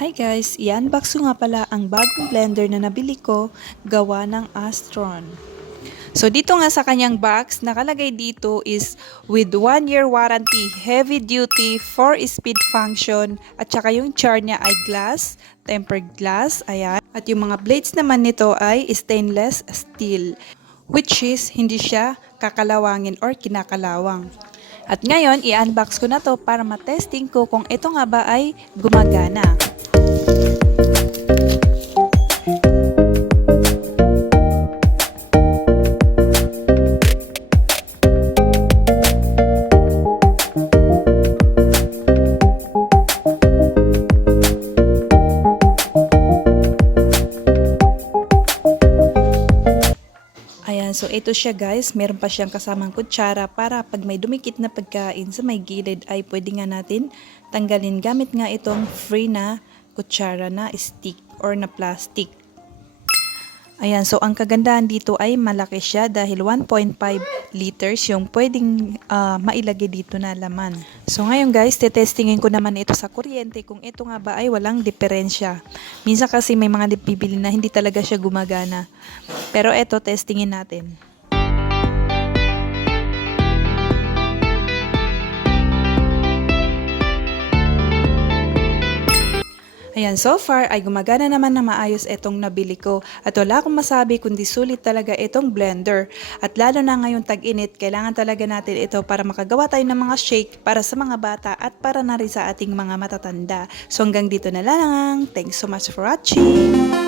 Hi guys, i-unbox ko nga pala ang bagong blender na nabili ko gawa ng Astron. So dito nga sa kanyang box, nakalagay dito is with 1-year warranty, heavy duty, 4-speed function, at saka yung char niya ay glass, tempered glass, ayan. At yung mga blades naman nito ay stainless steel, which is hindi siya kakalawangin or kinakalawang. At ngayon, i-unbox ko na to para matesting ko kung ito nga ba ay gumagana. Ayan, so ito siya guys, meron pa siyang kasamang kutsara para pag may dumikit na pagkain sa may gilid ay pwede nga natin tanggalin gamit nga itong free na kutsara na stick or na plastic. Ayan, so ang kagandahan dito ay malaki siya dahil 1.5 liters yung pwedeng mailagay dito na laman. So ngayon guys, tetestingin ko naman ito sa kuryente kung ito nga ba ay walang diferensya. Minsan kasi may mga bibili na hindi talaga siya gumagana. Pero ito, testingin natin. Ayan, so far ay gumagana naman na maayos itong nabili ko at wala akong masabi kundi sulit talaga itong blender. At lalo na ngayong tag-init, kailangan talaga natin ito para makagawa tayo ng mga shake para sa mga bata at para na rin sa ating mga matatanda. So hanggang dito na lang. Thanks so much for watching!